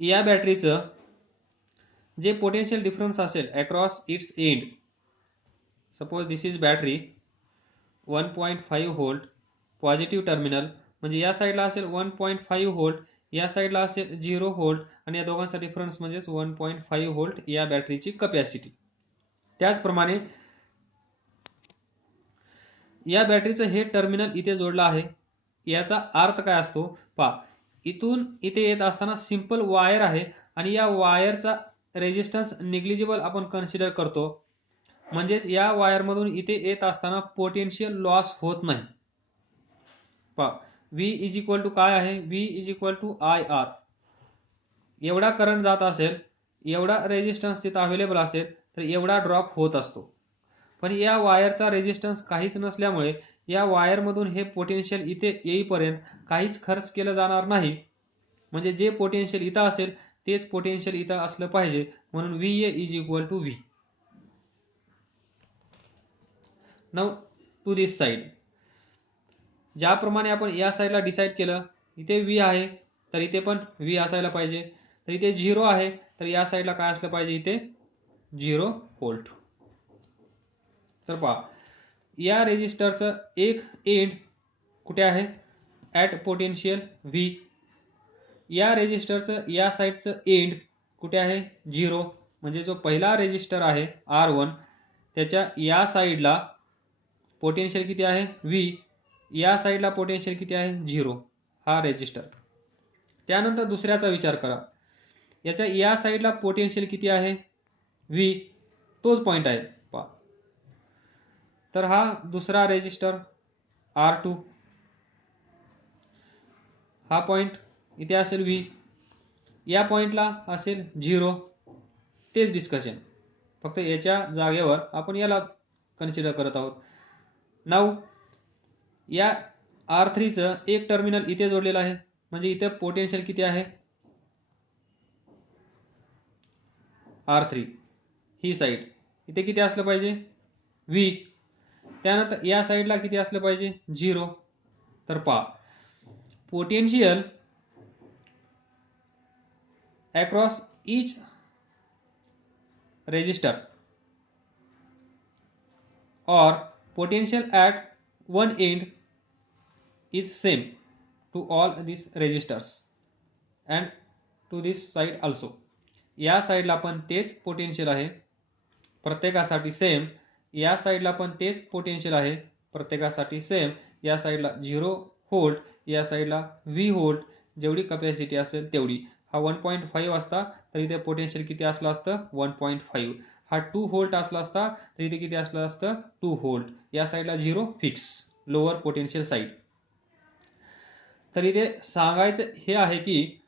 या बॅटरीचं जे potential difference असेल across its end, suppose this is battery 1.5 volt positive terminal, म्हणजे या साईडला असेल 1.5 व्होल्ट, या साईडला असेल 0 व्होल्ट, आणि या दोघांचा डिफरन्स म्हणजेच 1.5 व्होल्ट या बॅटरीची कपॅसिटी. त्याचप्रमाणे या बॅटरीचं हे टर्मिनल इथे जोडलं आहे, याचा अर्थ काय असतो पहा. इथून इथे येत असताना सिंपल वायर आहे आणि या वायरचा रेजिस्टन्स निग्लिजिबल आपण कन्सिडर करतो, म्हणजेच या वायरमधून इथे येत असताना पोटेन्शियल लॉस होत नाही. पहा V इज इक्वल टू काय आहे, V is equal to IR. एवढा करंट जात असेल, एवढा रेजिस्टन्स तिथं अवेलेबल असेल तर एवढा ड्रॉप होत असतो. पण या वायरचा रेजिस्टन्स काहीच नसल्यामुळे या वायरमधून हे पोटेन्शियल इथे येईपर्यंत काहीच खर्च केलं जाणार नाही, म्हणजे जे पोटेन्शियल इथं असेल तेच पोटेन्शियल इथं असलं पाहिजे, म्हणून VA is equal to V. Now to this side, ज्याप्रमाणे आपण या साईडला डिसाईड केलं, इथे V आहे तर इथे पण V असायला पाहिजे, तर इथे 0 आहे तर या साईडला काय असलं पाहिजे, इथे 0 व्होल्ट. तर पहा या रेजिस्टरचं एक एंड कुठे आहे, ॲट पोटेन्शियल V. या रेजिस्टरचं या साईडचं एंड कुठे आहे, 0, म्हणजे जो पहिला रेजिस्टर आहे R1 त्याच्या या साईडला पोटेन्शियल किती आहे V, या साईडला पोटेन्शियल किती आहे 0, हा रेजिस्टर. त्यानंतर दुसऱ्याचा विचार करा, याच्या या साईडला पोटेन्शियल किती आहे V, तोच पॉइंट आहे पहा. तर हा दुसरा रेजिस्टर R2, हा पॉइंट इथे असेल V, या पॉइंटला असेल 0. तेच डिस्कशन, फक्त याच्या जागेवर आपण याला कन्सिडर करत आहोत. नाउ या R3चं एक टर्मिनल इथे जोडलेलं आहे, म्हणजे इथे पोटेन्शियल किती आहे R3, ही साईड इथे किती असलं पाहिजे V. त्यानंतर या साईडला किती असलं पाहिजे 0. तर पहा potential across each resistor or potential at one end is same to all these resistors and to this side also. या साईडला पण तेच पोटेन्शियल आहे प्रत्येकासाठी सेम, या साईडला पण तेच पोटेन्शियल आहे प्रत्येकासाठी सेम. या साईडला 0 व्होल्ट, या साईडला V व्होल्ट, जेवढी कपॅसिटी असेल तेवढी. हा 1.5 असता तर इथे पोटेन्शियल किती असलं असतं 1.5. हा 2 व्होल्ट असला असता तर इथे किती असलं असतं 2 व्होल्ट. या साईडला 0 फिक्स, लोअर पोटेन्शियल साईड. तर इथे सांगायचं हे आहे की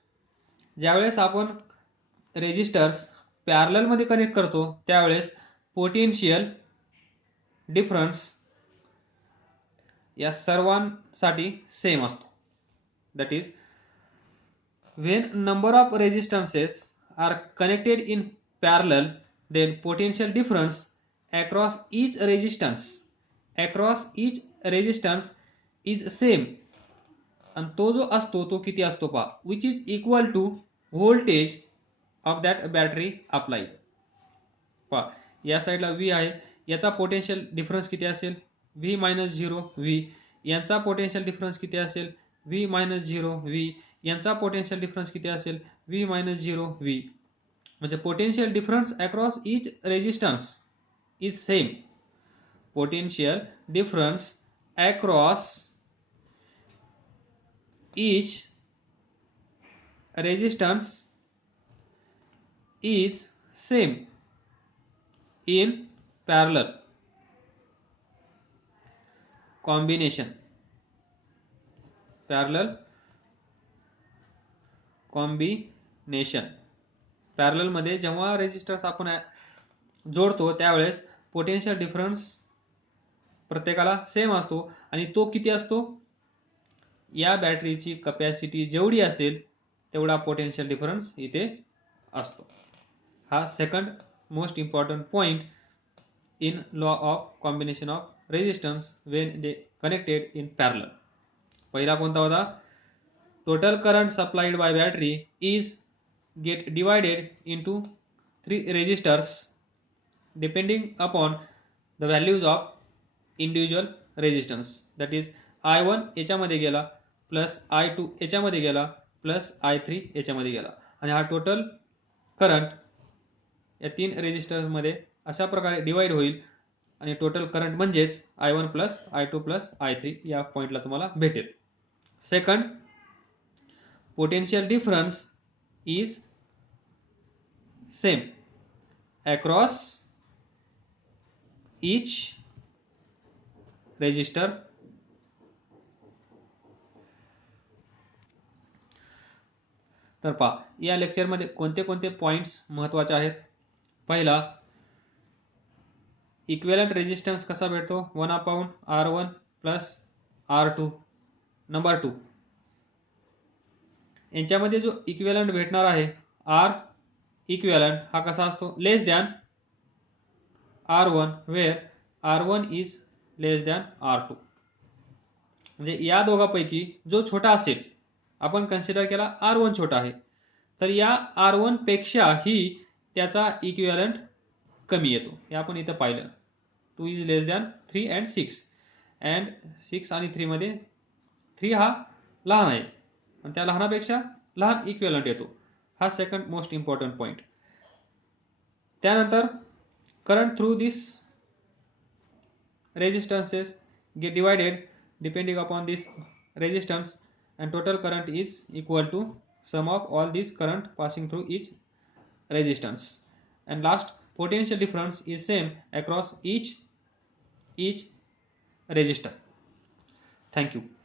ज्यावेळेस आपण रेजिस्टर्स पॅरलल मध्ये कनेक्ट करतो त्यावेळेस पोटेन्शियल डिफरन्स या सर्वांसाठी सेम असतो. That is when number of resistances are connected in parallel, then potential difference across each resistance is same, आणि तो जो असतो तो किती असतो पहा, which is equal to voltage of that battery applied. पहा या साईडला V आहे, याचा पोटेन्शियल डिफरन्स किती असेल V मायनस 0 V, यांचा पोटेन्शियल डिफरन्स किती असेल V मायनस 0 V, यांचा पोटेन्शियल डिफरन्स किती असेल V मायनस 0 V. म्हणजे potential difference across each resistance is same. Potential difference across each resistance is same in parallel combination. parallel combination parallel मध्ये जेव्हा resistors आपण जोडतो त्यावेळेस पोटेन्शियल डिफरन्स प्रत्येकाला सेम असतो, आणि तो किती असतो, या बॅटरीची कपॅसिटी जेवढी असेल तेवढा पोटेन्शियल डिफरन्स इथे असतो. हा second most important point in law of combination of resistance when they connected in parallel. पहिला कोणता होता, total current supplied by battery is get divided into three resistors depending upon the values of individual resistance. That is I1 याच्यामध्ये गेला plus I2 याच्यामध्ये गेला plus I3 याच्यामध्ये गेला आणि हा टोटल करंट या तीन रेजिस्टर्समध्ये अशा प्रकारे डिवाइड होईल आणि टोटल करंट म्हणजेच I1 plus I2 plus I3 या पॉइंटला तुम्हाला भेटेल. Second, potential difference is same across each resistor. तर पहा या लेक्चरमध्ये कोणते कोणते पॉइंट्स महत्त्वाचे आहेत. पहिला, इक्विव्हॅलंट रेजिस्टन्स कसा भेटतो 1/R1 प्लस R2. नंबर 2, यांच्यामध्ये जो इक्विव्हॅलंट भेटणार आहे R इक्विव्हॅलंट हा कसा असतो less than R1 where R1 is less than R2. म्हणजे या दोघांपैकी जो छोटा असेल, आपण कन्सिडर केला R1 छोटा आहे, तर या R1 पेक्षा ही त्याचा इक्विव्हॅलंट कमी येतो. हे आपण इथं पाहिलं 2 is less than 3 and 6 and 6 आणि 3 मध्ये 3 हा लहान आहे आणि त्या लहानापेक्षा लहान इक्विव्हॅलंट येतो. हा सेकंड मोस्ट इम्पॉर्टंट पॉइंट. त्यानंतर current through this रेजिस्टन्सेस get divided depending upon this resistance and total current is equal to sum of all this current passing through each resistance. And last, potential difference is same across each resistor. Thank you.